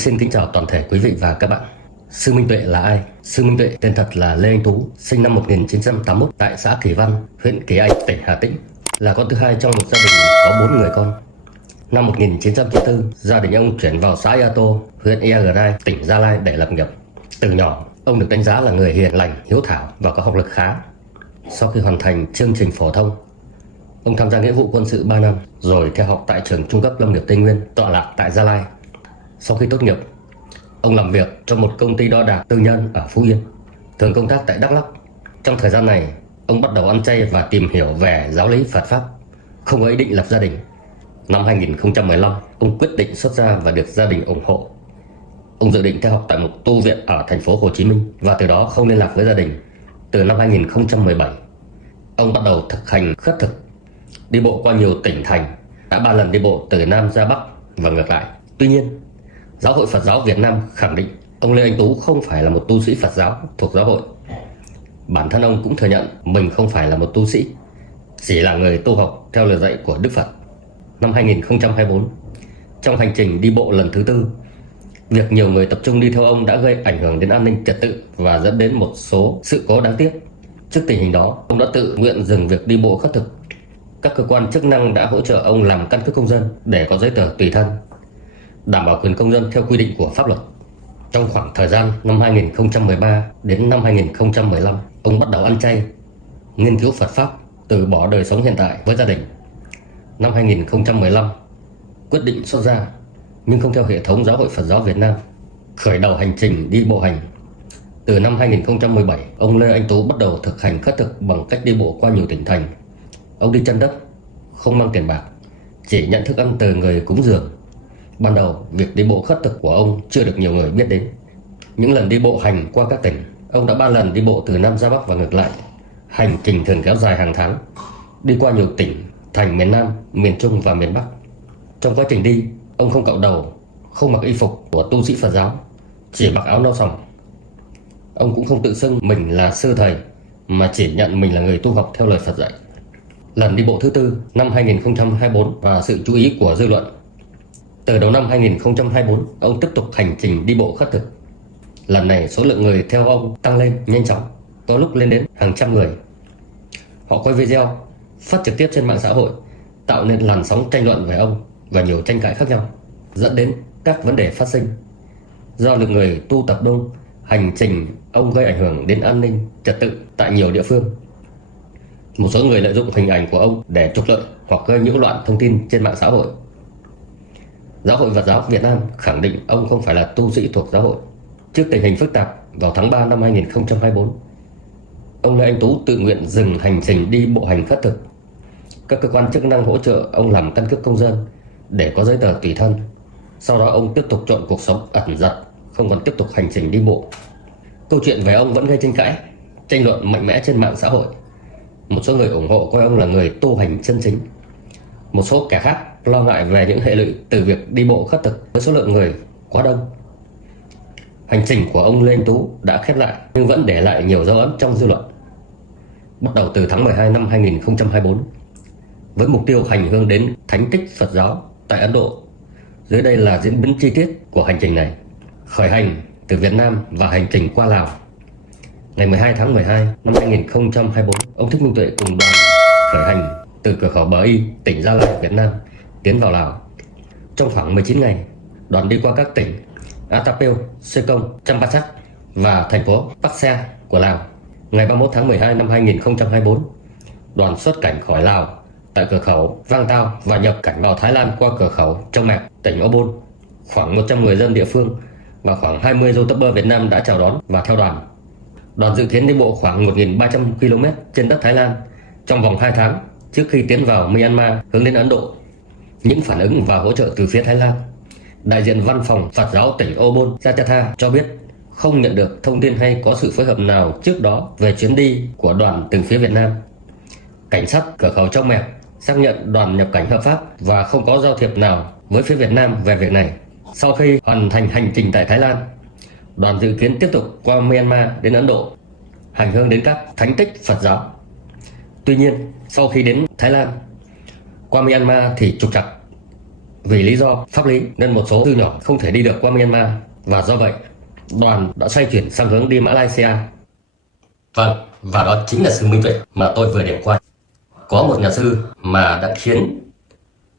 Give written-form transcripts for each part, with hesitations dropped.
Xin kính chào toàn thể quý vị và các bạn. Sư Minh Tuệ là ai? Sư Minh Tuệ tên thật là Lê Anh Tú, sinh năm 1981 tại xã Kỳ Văn, huyện Kỳ Anh, tỉnh Hà Tĩnh, là con thứ hai trong một gia đình có 4 người con. Năm 1994, gia đình ông chuyển vào xã Ea Tô, huyện Iagrai, tỉnh Gia Lai để lập nghiệp. Từ nhỏ, ông được đánh giá là người hiền lành, hiếu thảo và có học lực khá. Sau khi hoàn thành chương trình phổ thông, ông tham gia nghĩa vụ quân sự 3 năm, rồi theo học tại trường trung cấp Lâm nghiệp Tây Nguyên, tọa lạc tại Gia Lai. Sau khi tốt nghiệp, ông làm việc cho một công ty đo đạc tư nhân ở Phú Yên, thường công tác tại Đắk Lắk. Trong thời gian này, ông bắt đầu ăn chay và tìm hiểu về giáo lý Phật Pháp, không có ý định lập gia đình. Năm 2015, ông quyết định xuất gia và được gia đình ủng hộ. Ông dự định theo học tại một tu viện ở thành phố Hồ Chí Minh và từ đó không liên lạc với gia đình. Từ năm 2017, ông bắt đầu thực hành khất thực, đi bộ qua nhiều tỉnh thành, đã 3 lần đi bộ từ Nam ra Bắc và ngược lại. Tuy nhiên, Giáo hội Phật giáo Việt Nam khẳng định ông Lê Anh Tú không phải là một tu sĩ Phật giáo thuộc giáo hội. Bản thân ông cũng thừa nhận mình không phải là một tu sĩ, chỉ là người tu học theo lời dạy của Đức Phật. Năm 2024, trong hành trình đi bộ lần thứ 4, việc nhiều người tập trung đi theo ông đã gây ảnh hưởng đến an ninh trật tự và dẫn đến một số sự cố đáng tiếc. Trước tình hình đó, ông đã tự nguyện dừng việc đi bộ khất thực. Các cơ quan chức năng đã hỗ trợ ông làm căn cước công dân để có giấy tờ tùy thân, đảm bảo quyền công dân theo quy định của pháp luật. Trong khoảng thời gian năm 2013 đến năm 2015, ông bắt đầu ăn chay, nghiên cứu Phật Pháp, từ bỏ đời sống hiện tại với gia đình. Năm 2015, quyết định xuất gia, nhưng không theo hệ thống Giáo hội Phật giáo Việt Nam, khởi đầu hành trình đi bộ hành. Từ năm 2017, ông Lê Anh Tú bắt đầu thực hành khất thực bằng cách đi bộ qua nhiều tỉnh thành. Ông đi chân đất, không mang tiền bạc, chỉ nhận thức ăn từ người cúng dường. Ban đầu, việc đi bộ khất thực của ông chưa được nhiều người biết đến. Những lần đi bộ hành qua các tỉnh, ông đã 3 lần đi bộ từ Nam ra Bắc và ngược lại. Hành trình thường kéo dài hàng tháng, đi qua nhiều tỉnh, thành miền Nam, miền Trung và miền Bắc. Trong quá trình đi, ông không cạo đầu, không mặc y phục của tu sĩ Phật giáo, chỉ mặc áo nâu sòng. Ông cũng không tự xưng mình là sư thầy, mà chỉ nhận mình là người tu học theo lời Phật dạy. Lần đi bộ thứ 4 năm 2024 và sự chú ý của dư luận. Từ đầu năm 2024, ông tiếp tục hành trình đi bộ khất thực. Lần này số lượng người theo ông tăng lên nhanh chóng, có lúc lên đến hàng trăm người. Họ quay video, phát trực tiếp trên mạng xã hội, tạo nên làn sóng tranh luận về ông và nhiều tranh cãi khác nhau, dẫn đến các vấn đề phát sinh. Do lượng người tu tập đông, hành trình ông gây ảnh hưởng đến an ninh trật tự tại nhiều địa phương. Một số người lợi dụng hình ảnh của ông để trục lợi hoặc gây nhiễu loạn thông tin trên mạng xã hội. Giáo hội Phật giáo Việt Nam khẳng định ông không phải là tu sĩ thuộc giáo hội. Trước tình hình phức tạp, vào tháng 3 năm 2024, ông Lê Anh Tú tự nguyện dừng hành trình đi bộ hành khất thực. Các cơ quan chức năng hỗ trợ ông làm căn cước công dân để có giấy tờ tùy thân. Sau đó ông tiếp tục chọn cuộc sống ẩn dật, không còn tiếp tục hành trình đi bộ. Câu chuyện về ông vẫn gây tranh cãi, tranh luận mạnh mẽ trên mạng xã hội. Một số người ủng hộ coi ông là người tu hành chân chính. Một số kẻ khác lo ngại về những hệ lụy từ việc đi bộ khất thực với số lượng người quá đông. Hành trình của ông Lê Anh Tú đã khép lại nhưng vẫn để lại nhiều dấu ấn trong dư luận. Bắt đầu từ tháng 12 năm 2024, với mục tiêu hành hương đến thánh tích Phật giáo tại Ấn Độ. Dưới đây là diễn biến chi tiết của hành trình này. Khởi hành từ Việt Nam và hành trình qua Lào. Ngày 12 tháng 12 năm 2024, ông Thích Minh Tuệ cùng đoàn khởi hành từ cửa khẩu Bờ Y, tỉnh Gia Lai, Việt Nam, tiến vào Lào. Trong khoảng 19 ngày, đoàn đi qua các tỉnh Atapeo, Sê-công, Champasak và thành phố Pak Se của Lào. Ngày 31 tháng 12 năm 2024, đoàn xuất cảnh khỏi Lào tại cửa khẩu Vang Tao và nhập cảnh vào Thái Lan qua cửa khẩu Trong Mẹc, tỉnh Ô Bôn. Khoảng 100 người dân địa phương và khoảng 20 YouTuber Việt Nam đã chào đón và theo đoàn. Đoàn dự kiến đi bộ khoảng 1.300 km trên đất Thái Lan trong vòng 2 tháng trước khi tiến vào Myanmar hướng đến Ấn Độ. Những phản ứng và hỗ trợ từ phía Thái Lan, đại diện văn phòng Phật giáo tỉnh Ô Bôn Sachatha cho biết không nhận được thông tin hay có sự phối hợp nào trước đó về chuyến đi của đoàn từ phía Việt Nam. Cảnh sát cửa khẩu Trong Mẹc xác nhận đoàn nhập cảnh hợp pháp và không có giao thiệp nào với phía Việt Nam về việc này. Sau khi hoàn thành hành trình tại Thái Lan, đoàn dự kiến tiếp tục qua Myanmar đến Ấn Độ, hành hương đến các thánh tích Phật giáo. Tuy nhiên, sau khi đến Thái Lan, qua Myanmar thì trục trặc. Vì lý do pháp lý nên một số sư nhỏ không thể đi được qua Myanmar, và do vậy đoàn đã xoay chuyển sang hướng đi Malaysia. Vâng, và đó chính là sư Minh Tuệ mà tôi vừa điểm qua. Có một nhà sư mà đã khiến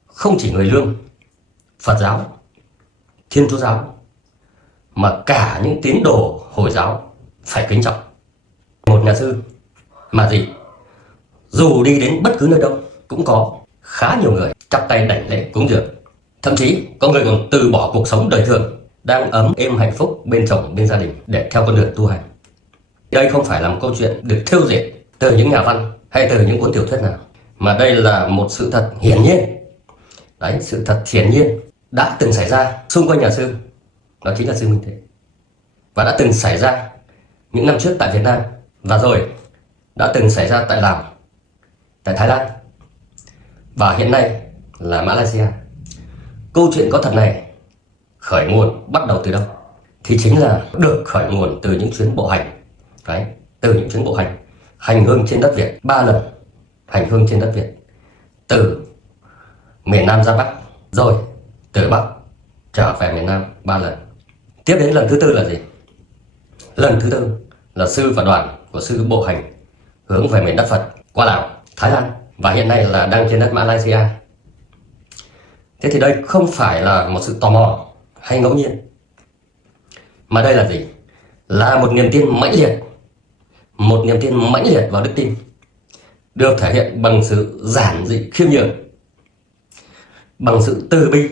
không chỉ người Lương, Phật giáo, Thiên Chúa giáo mà cả những tín đồ Hồi giáo phải kính trọng. Một nhà sư mà gì? Dù đi đến bất cứ nơi đâu cũng có khá nhiều người chắp tay đảnh lễ cúng dường. Thậm chí có người còn từ bỏ cuộc sống đời thường đang ấm êm hạnh phúc bên chồng bên gia đình để theo con đường tu hành. Đây không phải là một câu chuyện được thêu dệt từ những nhà văn hay từ những cuốn tiểu thuyết nào, mà đây là một sự thật hiển nhiên. Đấy, sự thật hiển nhiên đã từng xảy ra xung quanh nhà sư, đó chính là sư Minh Tuệ, và đã từng xảy ra những năm trước tại Việt Nam, và rồi đã từng xảy ra tại Lào, tại Thái Lan, và hiện nay là Malaysia. Câu chuyện có thật này khởi nguồn bắt đầu từ đâu? Thì chính là được khởi nguồn từ những chuyến bộ hành. Đấy, từ những chuyến bộ hành hành hương trên đất Việt 3 lần, hành hương trên đất Việt từ miền Nam ra Bắc, rồi từ Bắc trở về miền Nam 3 lần. Tiếp đến lần thứ tư là gì? Lần thứ tư là sư và đoàn của sư bộ hành hướng về miền đất Phật qua Lào, Thái Lan, và hiện nay là đang trên đất Malaysia. Thế thì đây không phải là một sự tò mò hay ngẫu nhiên, mà đây là gì? Là một niềm tin mãnh liệt, một niềm tin mãnh liệt vào đức tin, được thể hiện bằng sự giản dị khiêm nhường, bằng sự từ bi,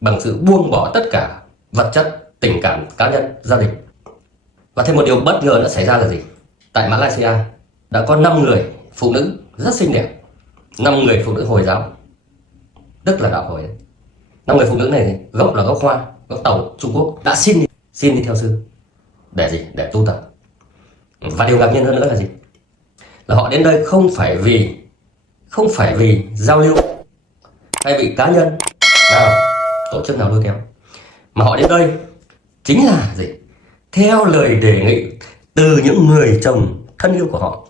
bằng sự buông bỏ tất cả vật chất, tình cảm cá nhân, gia đình. Và thêm một điều bất ngờ đã xảy ra là gì? Tại Malaysia đã có 5 người phụ nữ rất xinh đẹp, 5 người phụ nữ Hồi giáo, tức là đạo Hồi đấy. 5 người phụ nữ này gốc là gốc Hoa, gốc Tàu, Trung Quốc, đã xin đi theo sư để gì? Để tu tập. Và điều ngạc nhiên hơn nữa là gì? Là họ đến đây không phải vì giao lưu hay bị cá nhân nào, tổ chức nào lôi kéo, mà họ đến đây chính là gì? Theo lời đề nghị từ những người chồng thân yêu của họ.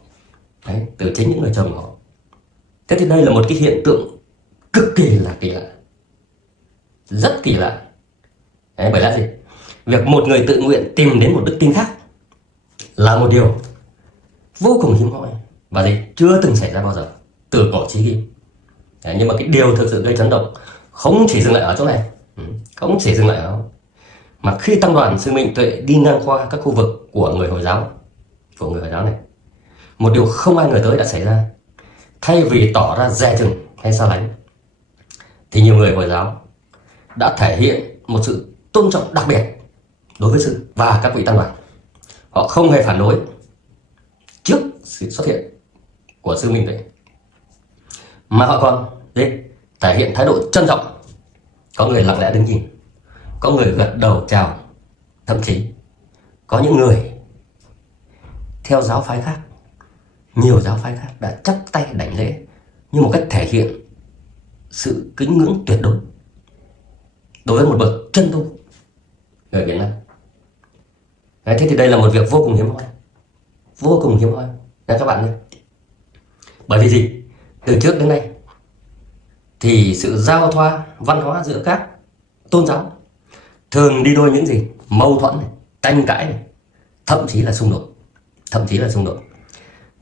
Đấy, từ chính những người chồng của họ. Thế thì đây là một cái hiện tượng cực kỳ là kỳ lạ, rất kỳ lạ. Đấy, bởi lẽ gì? Việc một người tự nguyện tìm đến một đức tin khác là một điều vô cùng hiếm hoi và gì? Chưa từng xảy ra bao giờ từ cổ chí kim. Đấy, nhưng mà cái điều thực sự gây chấn động không chỉ dừng lại ở chỗ này, không chỉ dừng lại ở đó, mà khi tăng đoàn sư Minh Tuệ đi ngang qua các khu vực của người Hồi giáo, này, một điều không ai ngờ tới đã xảy ra. Thay vì tỏ ra dè chừng hay xa lánh, thì nhiều người Hồi giáo đã thể hiện một sự tôn trọng đặc biệt đối với sư và các vị tăng đoàn. Họ không hề phản đối trước sự xuất hiện của sư Minh Tuệ, mà họ còn thể hiện thái độ trân trọng. Có người lặng lẽ đứng nhìn, có người gật đầu chào, thậm chí có những người theo giáo phái khác, nhiều giáo phái khác đã chắp tay đảnh lễ như một cách thể hiện sự kính ngưỡng tuyệt đối đối với một bậc chân tu người Việt Nam. Đấy, thế thì đây là một việc vô cùng hiếm hoi, vô cùng hiếm hoi nha các bạn nhé. Bởi vì gì? Từ trước đến nay thì sự giao thoa văn hóa giữa các tôn giáo thường đi đôi những gì? Mâu thuẫn này, tranh cãi này, thậm chí là xung đột.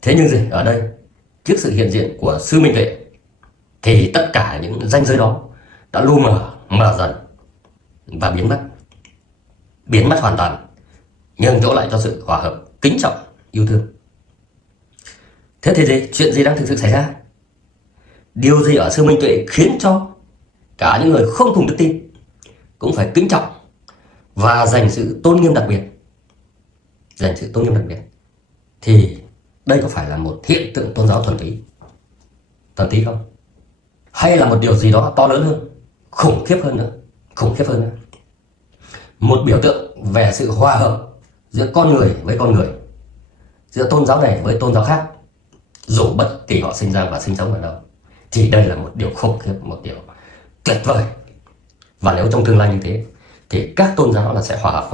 Thế nhưng gì? Ở đây, trước sự hiện diện của sư Minh Tuệ thì tất cả những ranh giới đó đã lu mờ dần và biến mất hoàn toàn, nhường chỗ lại cho sự hòa hợp, kính trọng, yêu thương. Thế thì gì? Chuyện gì đang thực sự xảy ra? Điều gì ở sư Minh Tuệ khiến cho cả những người không cùng đức tin cũng phải kính trọng và dành sự tôn nghiêm đặc biệt? Thì đây có phải là một hiện tượng tôn giáo thuần túy không? Hay là một điều gì đó to lớn hơn, khủng khiếp hơn nữa? Một biểu tượng về sự hòa hợp giữa con người với con người, giữa tôn giáo này với tôn giáo khác, dù bất kỳ họ sinh ra và sinh sống ở đâu. Thì đây là một điều khủng khiếp, một điều tuyệt vời. Và nếu trong tương lai như thế thì các tôn giáo là sẽ hòa hợp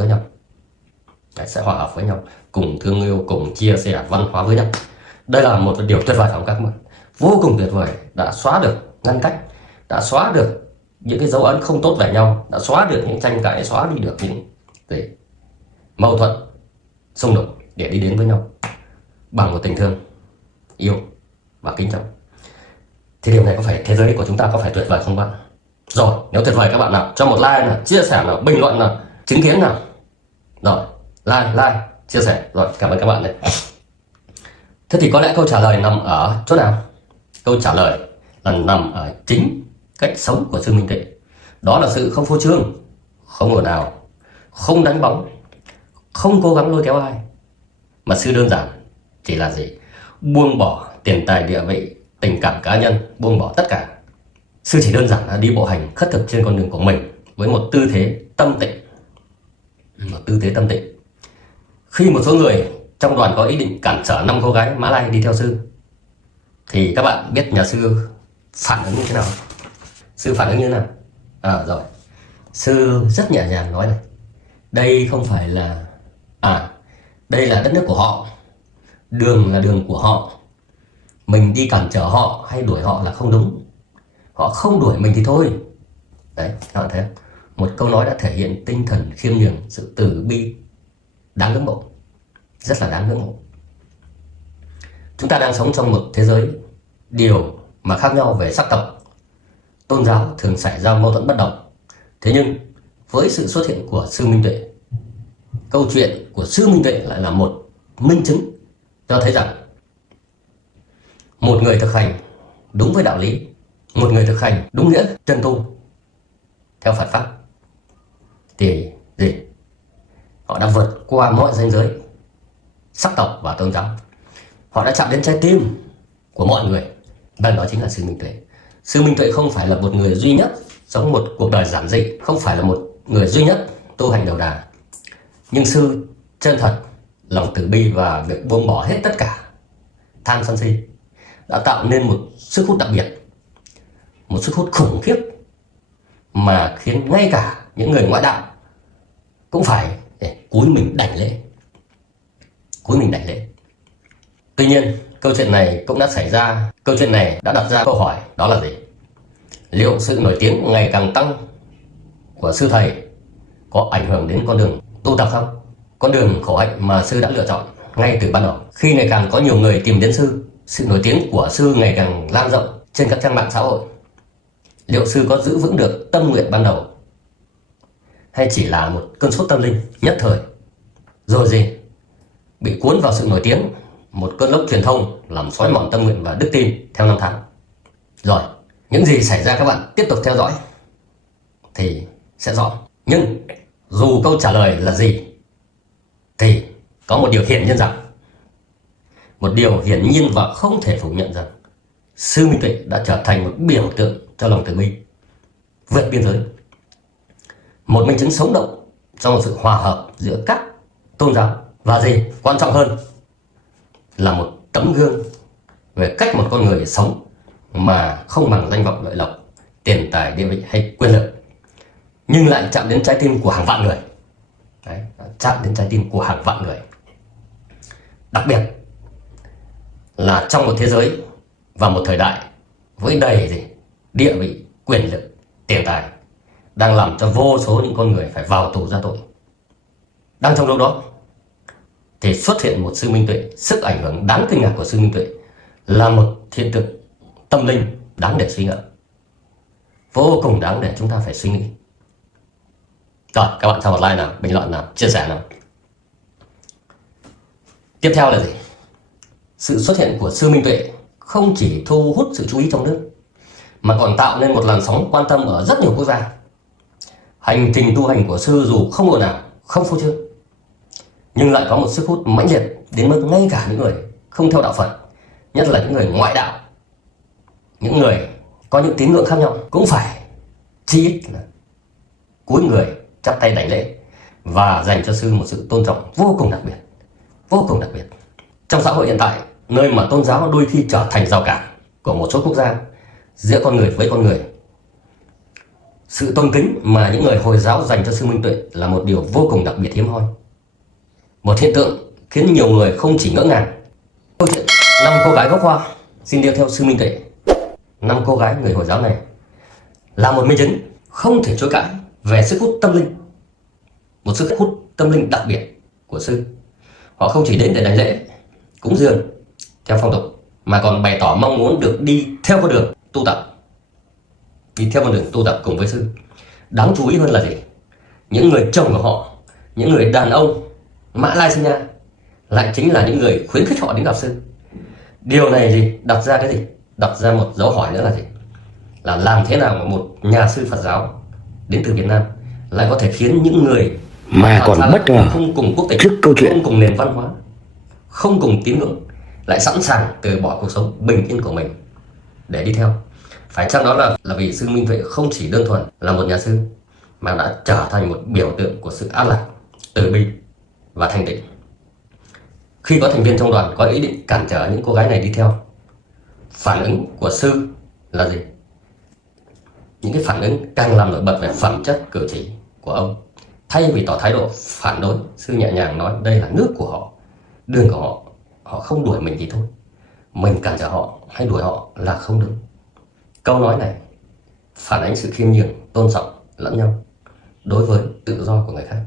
với nhau, cùng thương yêu, cùng chia sẻ văn hóa với nhau. Đây là một điều tuyệt vời không các bạn? Vô cùng tuyệt vời, đã xóa được ngăn cách, đã xóa được những cái dấu ấn không tốt về nhau, đã xóa được những tranh cãi, xóa đi được những mâu thuẫn, xung đột để đi đến với nhau bằng một tình thương, yêu và kính trọng. Thì điều này có phải thế giới của chúng ta có phải tuyệt vời không bạn? Rồi, nếu tuyệt vời các bạn nào cho một like nào, chia sẻ nào, bình luận nào, chứng kiến nào. Rồi, like, chia sẻ. Rồi, cảm ơn các bạn đấy. Thế thì có lẽ câu trả lời nằm ở chỗ nào? Câu trả lời là nằm ở chính cách sống của sư Minh Tuệ. Đó là sự không phô trương, không ồn ào, không đánh bóng, không cố gắng lôi kéo ai, mà sư đơn giản chỉ là gì? Buông bỏ tiền tài địa vị, tình cảm cá nhân, buông bỏ tất cả. Sư chỉ đơn giản là đi bộ hành khất thực trên con đường của mình với một tư thế tâm tịnh. Khi một số người trong đoàn có ý định cản trở 5 cô gái Mã Lai đi theo sư, thì các bạn biết nhà sư phản ứng như thế nào? Sư phản ứng như thế nào? Rồi, sư rất nhẹ nhàng nói này: đây không phải là đây là đất nước của họ, đường là đường của họ, mình đi cản trở họ hay đuổi họ là không đúng, họ không đuổi mình thì thôi. Đấy, các bạn thấy không? Một câu nói đã thể hiện tinh thần khiêm nhường, sự từ bi đáng ngưỡng mộ, rất là đáng ngưỡng mộ. Chúng ta đang sống trong một thế giới điều mà khác nhau về sắc tộc, tôn giáo thường xảy ra mâu thuẫn bất đồng. Thế nhưng với sự xuất hiện của sư Minh Tuệ, câu chuyện của sư Minh Tuệ lại là một minh chứng cho thấy rằng một người thực hành đúng với đạo lý, một người thực hành đúng nghĩa chân tu theo Phật pháp thì họ đã vượt qua mọi ranh giới sắc tộc và tôn giáo. Họ đã chạm đến trái tim của mọi người. Và đó chính là sư Minh Tuệ. Sư Minh Tuệ không phải là một người duy nhất sống một cuộc đời giản dị, không phải là một người duy nhất tu hành đầu đà, nhưng sư chân thật, lòng từ bi và việc buông bỏ hết tất cả tham sân si đã tạo nên một sức hút đặc biệt, một sức hút khủng khiếp mà khiến ngay cả những người ngoại đạo cũng phải cúi mình đảnh lễ. Tuy nhiên, câu chuyện này cũng đã xảy ra, câu chuyện này đã đặt ra câu hỏi, đó là gì? Liệu sự nổi tiếng ngày càng tăng của sư thầy có ảnh hưởng đến con đường tu tập không? Con đường khổ hạnh mà sư đã lựa chọn ngay từ ban đầu. Khi ngày càng có nhiều người tìm đến sư, sự nổi tiếng của sư ngày càng lan rộng trên các trang mạng xã hội, liệu sư có giữ vững được tâm nguyện ban đầu, hay chỉ là một cơn sốt tâm linh nhất thời rồi bị cuốn vào sự nổi tiếng, một cơn lốc truyền thông làm xói mòn tâm nguyện và đức tin theo năm tháng? Rồi, những gì xảy ra các bạn tiếp tục theo dõi thì sẽ rõ. Nhưng dù câu trả lời là gì thì có một điều hiển nhiên rằng, một điều hiển nhiên và không thể phủ nhận rằng sư Minh Tuệ đã trở thành một biểu tượng cho lòng từ bi vượt biên giới, một minh chứng sống động trong một sự hòa hợp giữa các tôn giáo, và quan trọng hơn là một tấm gương về cách một con người sống mà không bằng danh vọng lợi lộc, tiền tài địa vị hay quyền lực, nhưng lại chạm đến trái tim của hàng vạn người. Đấy, chạm đến trái tim của hàng vạn người. Đặc biệt là trong một thế giới và một thời đại với đầy địa vị, quyền lực, tiền tài đang làm cho vô số những con người phải vào tù ra tội. Đang trong lúc đó thì xuất hiện một sư Minh Tuệ, sức ảnh hưởng đáng kinh ngạc của sư Minh Tuệ là một hiện tượng tâm linh đáng để suy ngẫm, vô cùng đáng để chúng ta phải suy nghĩ. Rồi, các bạn cho một like nào, bình luận nào, chia sẻ nào. Tiếp theo là sự xuất hiện của sư Minh Tuệ không chỉ thu hút sự chú ý trong nước, mà còn tạo nên một làn sóng quan tâm ở rất nhiều quốc gia. Hành trình tu hành của sư dù không ồn ào, không phô trương, nhưng lại có một sức hút mãnh liệt đến mức ngay cả những người không theo đạo Phật, nhất là những người ngoại đạo, những người có những tín ngưỡng khác nhau, cũng phải chi ít là cúi người chắp tay đảnh lễ và dành cho sư một sự tôn trọng vô cùng đặc biệt. Trong xã hội hiện tại, nơi mà tôn giáo đôi khi trở thành rào cản của một số quốc gia giữa con người với con người, sự tôn kính mà những người Hồi giáo dành cho sư Minh Tuệ là một điều vô cùng đặc biệt hiếm hoi. Một hiện tượng khiến nhiều người không chỉ ngỡ ngàng. Câu chuyện 5 cô gái gốc Hoa xin đi theo sư Minh Tuệ, 5 cô gái người Hồi giáo này là một minh chứng không thể chối cãi về sức hút tâm linh, một sức hút tâm linh đặc biệt của sư. Họ không chỉ đến để đánh lễ, cúng dường theo phong tục, mà còn bày tỏ mong muốn được đi theo con đường tu tập, cùng với sư. Đáng chú ý hơn là gì? Những người chồng của họ, những người đàn ông Mã Lai Sinh Nha lại chính là những người khuyến khích họ đến gặp sư. Điều này gì đặt ra cái gì? Đặt ra một dấu hỏi nữa là gì? Là làm thế nào mà một nhà sư Phật giáo đến từ Việt Nam lại có thể khiến những người mà còn bất ngờ không cùng quốc tịch, trước câu chuyện, không cùng nền văn hóa, không cùng tín ngưỡng lại sẵn sàng từ bỏ cuộc sống bình yên của mình để đi theo? Phải chăng đó là vì sư Minh Tuệ không chỉ đơn thuần là một nhà sư, mà đã trở thành một biểu tượng của sự an lạc, từ bi và thanh tịnh? Khi có thành viên trong đoàn có ý định cản trở những cô gái này đi theo, phản ứng của sư là gì? Những cái phản ứng càng làm nổi bật về phẩm chất cử chỉ của ông. Thay vì tỏ thái độ phản đối, sư nhẹ nhàng nói đây là nước của họ, đường của họ, họ không đuổi mình thì thôi, mình cản trở họ hay đuổi họ là không đúng. Câu nói này phản ánh sự khiêm nhường, tôn trọng lẫn nhau đối với tự do của người khác.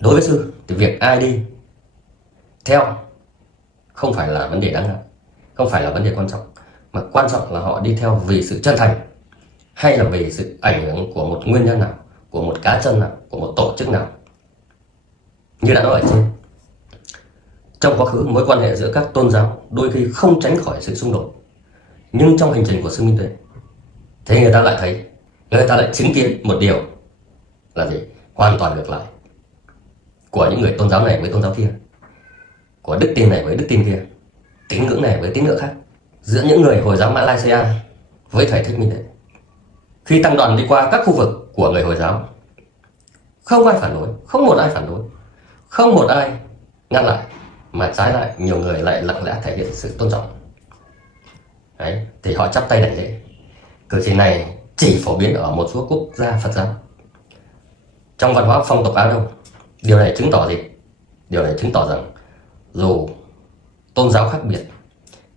Đối với sư thì việc ai đi theo không phải là vấn đề đáng ngại, không phải là vấn đề quan trọng, mà quan trọng là họ đi theo vì sự chân thành, hay là vì sự ảnh hưởng của một nguyên nhân nào, của một cá nhân nào, của một tổ chức nào. Như đã nói ở trên, trong quá khứ mối quan hệ giữa các tôn giáo đôi khi không tránh khỏi sự xung đột, nhưng trong hành trình của sư Minh Tuệ thì người ta lại chứng kiến một điều là gì? Hoàn toàn ngược lại, của những người tôn giáo này với tôn giáo kia, của đức tin này với đức tin kia, tín ngưỡng này với tín ngưỡng khác, giữa những người Hồi giáo Malaysia với thầy Thích Minh Tuệ. Khi tăng đoàn đi qua các khu vực của người Hồi giáo, không ai phản đối, không một ai phản đối, không một ai ngăn lại, mà trái lại nhiều người lại lặng lẽ thể hiện sự tôn trọng. Đấy, thì họ chắp tay đảnh lễ. Cử chỉ này chỉ phổ biến ở một số quốc gia Phật giáo. Trong văn hóa phong tục Á Đông, điều này chứng tỏ gì? Điều này chứng tỏ rằng dù tôn giáo khác biệt,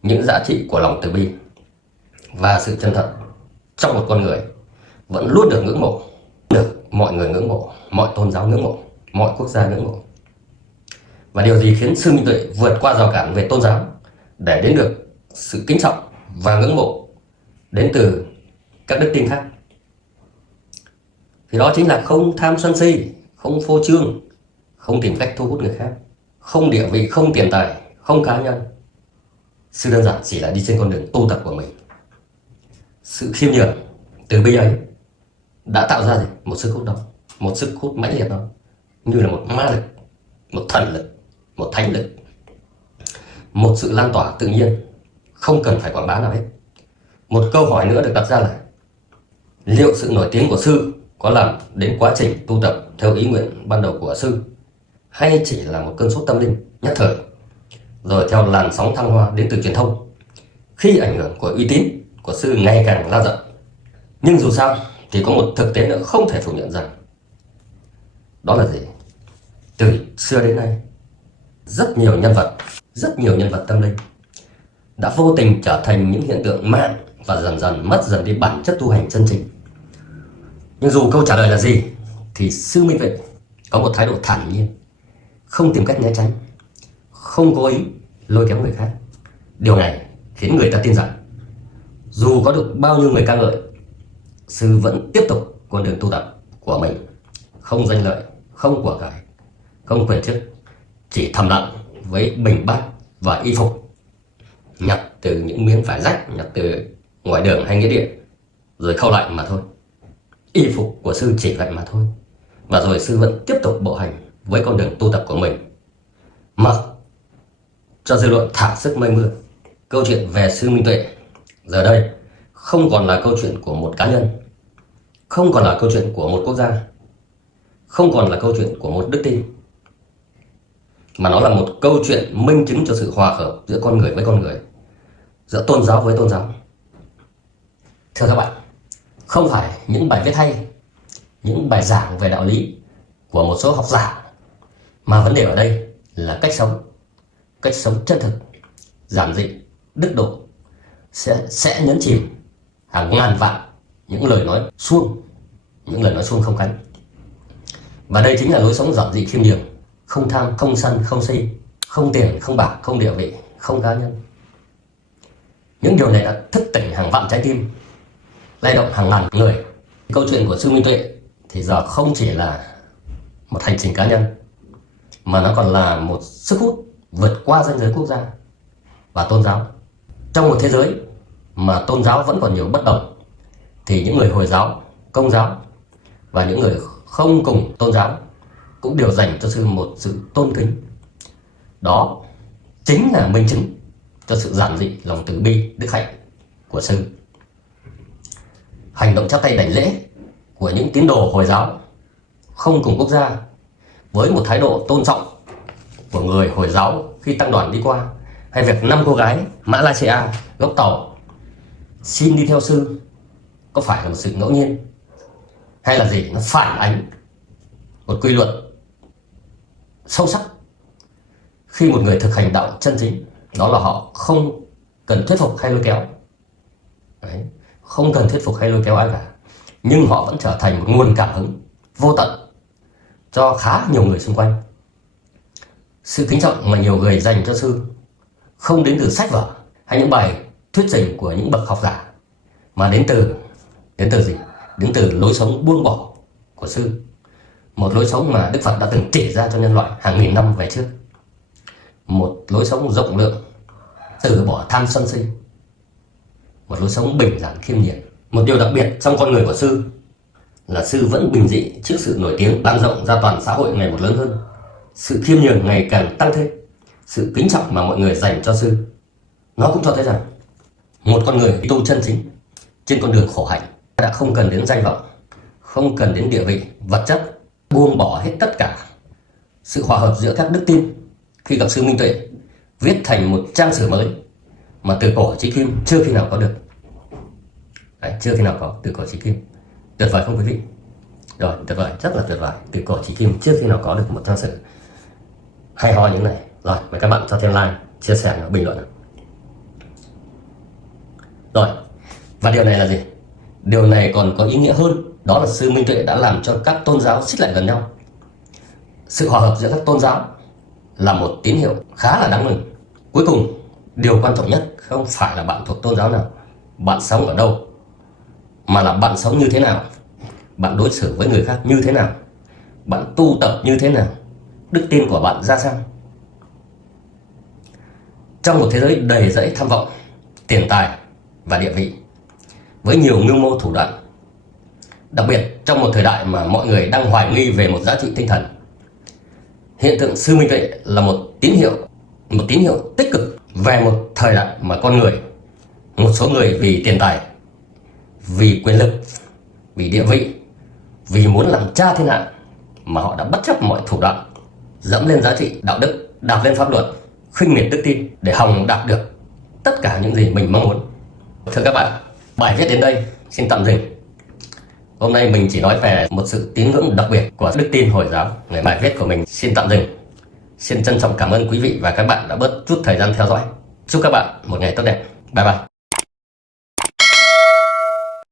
những giá trị của lòng từ bi và sự chân thật trong một con người vẫn luôn được ngưỡng mộ, được mọi người ngưỡng mộ, mọi tôn giáo ngưỡng mộ, mọi quốc gia ngưỡng mộ. Và điều gì khiến sư Minh Tuệ vượt qua rào cản về tôn giáo để đến được sự kính trọng và ngưỡng mộ đến từ các đức tin khác? Thì đó chính là không tham sân si, không phô trương, không tìm cách thu hút người khác, không địa vị, không tiền tài, không cá nhân. Sư đơn giản chỉ là đi trên con đường tu tập của mình. Sự khiêm nhường, từ bi ấy đã tạo ra gì? Một sức hút đó, một sức hút mãnh liệt đó, như là một ma lực, một thần lực, một thánh lực, một sự lan tỏa tự nhiên, không cần phải quảng bá nào hết. Một câu hỏi nữa được đặt ra là liệu sự nổi tiếng của sư có làm đến quá trình tu tập theo ý nguyện ban đầu của sư, hay chỉ là một cơn sốt tâm linh nhất thời, rồi theo làn sóng thăng hoa đến từ truyền thông, khi ảnh hưởng của uy tín của sư ngày càng lan rộng. Nhưng dù sao thì có một thực tế nữa không thể phủ nhận rằng, đó là gì? Từ xưa đến nay, rất nhiều nhân vật tâm linh đã vô tình trở thành những hiện tượng mạng và dần dần mất dần đi bản chất tu hành chân chính. Nhưng dù câu trả lời là gì thì sư Minh Tuệ có một thái độ thản nhiên, không tìm cách né tránh, không cố ý lôi kéo người khác. Điều này khiến người ta tin rằng dù có được bao nhiêu người ca ngợi, sư vẫn tiếp tục con đường tu tập của mình, không danh lợi, không của cải, không quyền chức, chỉ thầm lặng với bình bát và y phục nhặt từ những miếng vải rách, nhặt từ ngoài đường hay nghĩa địa rồi khâu lại mà thôi. Y phục của sư chỉ vậy mà thôi. Và rồi sư vẫn tiếp tục bộ hành với con đường tu tập của mình, mặc cho dư luận thả sức mây mưa. Câu chuyện về sư Minh Tuệ giờ đây không còn là câu chuyện của một cá nhân, không còn là câu chuyện của một quốc gia, không còn là câu chuyện của một đức tin, mà nó là một câu chuyện minh chứng cho sự hòa hợp giữa con người với con người, giữa tôn giáo với tôn giáo. Thưa các bạn, không phải những bài viết hay, những bài giảng về đạo lý của một số học giả, mà vấn đề ở đây là cách sống chân thực, giản dị, đức độ sẽ nhấn chìm hàng ngàn vạn những lời nói suông, những lời nói suông không cánh. Và đây chính là lối sống giản dị khiêm nhường, không tham, không sân, không si, không tiền, không bạc, không địa vị, không cá nhân. Những điều này đã thức tỉnh hàng vạn trái tim, lay động hàng ngàn người. Câu chuyện của sư Minh Tuệ thì giờ không chỉ là một hành trình cá nhân, mà nó còn là một sức hút vượt qua ranh giới quốc gia và tôn giáo. Trong một thế giới mà tôn giáo vẫn còn nhiều bất đồng, thì những người Hồi giáo, Công giáo và những người không cùng tôn giáo cũng đều dành cho sư một sự tôn kính. Đó chính là minh chứng cho sự giản dị, lòng từ bi, đức hạnh của sư. Hành động chắp tay đảnh lễ của những tín đồ Hồi giáo không cùng quốc gia với một thái độ tôn trọng của người Hồi giáo khi tăng đoàn đi qua, hay việc 5 cô gái Malaysia gốc Tàu xin đi theo sư, có phải là một sự ngẫu nhiên hay là gì? Nó phản ánh một quy luật sâu sắc khi một người thực hành đạo chân chính, đó là họ không cần thuyết phục hay lôi kéo. Đấy, không cần thuyết phục hay lôi kéo ai cả, nhưng họ vẫn trở thành một nguồn cảm hứng vô tận cho khá nhiều người xung quanh. Sự kính trọng mà nhiều người dành cho sư không đến từ sách vở hay những bài thuyết trình của những bậc học giả, mà đến từ gì? Đến từ lối sống buông bỏ của sư. Một lối sống mà Đức Phật đã từng chỉ ra cho nhân loại hàng nghìn năm về trước. Một lối sống rộng lượng, từ bỏ tham sân si. Một lối sống bình giản khiêm nhường. Một điều đặc biệt trong con người của sư là sư vẫn bình dị trước sự nổi tiếng lan rộng ra toàn xã hội ngày một lớn hơn. Sự khiêm nhường ngày càng tăng thêm. Sự kính trọng mà mọi người dành cho sư, nó cũng cho thấy rằng một con người tu chân chính trên con đường khổ hạnh đã không cần đến danh vọng, không cần đến địa vị, vật chất, buông bỏ hết tất cả. Sự hòa hợp giữa các đức tin khi gặp sư Minh Tuệ viết thành một trang sử mới mà từ cổ chí kim chưa khi nào có được. Đấy, chưa khi nào có từ cổ chí kim. Tuyệt vời không quý vị? Rồi, tuyệt vời, rất là tuyệt vời. Từ cổ chí kim chưa khi nào có được một trang sử hay ho như thế này. Rồi, mời các bạn cho thêm like, chia sẻ, bình luận. Rồi, và điều này là gì? Điều này còn có ý nghĩa hơn, đó là sư Minh Tuệ đã làm cho các tôn giáo xích lại gần nhau. Sự hòa hợp giữa các tôn giáo là một tín hiệu khá là đáng mừng. Cuối cùng, điều quan trọng nhất không phải là bạn thuộc tôn giáo nào, bạn sống ở đâu, mà là bạn sống như thế nào, bạn đối xử với người khác như thế nào, bạn tu tập như thế nào, đức tin của bạn ra sao. Trong một thế giới đầy rẫy tham vọng, tiền tài và địa vị, với nhiều mưu mô thủ đoạn, đặc biệt trong một thời đại mà mọi người đang hoài nghi về một giá trị tinh thần, hiện tượng sư Minh Tuệ là một tín hiệu tích cực về một thời đại mà con người, một số người vì tiền tài, vì quyền lực, vì địa vị, vì muốn làm cha thiên hạ mà họ đã bất chấp mọi thủ đoạn, dẫm lên giá trị đạo đức, đạp lên pháp luật, khinh miệt đức tin để hòng đạt được tất cả những gì mình mong muốn. Thưa các bạn, bài viết đến đây xin tạm dừng. Hôm nay mình chỉ nói về một sự tín ngưỡng đặc biệt của đức tin Hồi giáo. Bài viết của mình xin tạm dừng. Xin trân trọng cảm ơn quý vị và các bạn đã bớt chút thời gian theo dõi. Chúc các bạn một ngày tốt đẹp. Bye bye.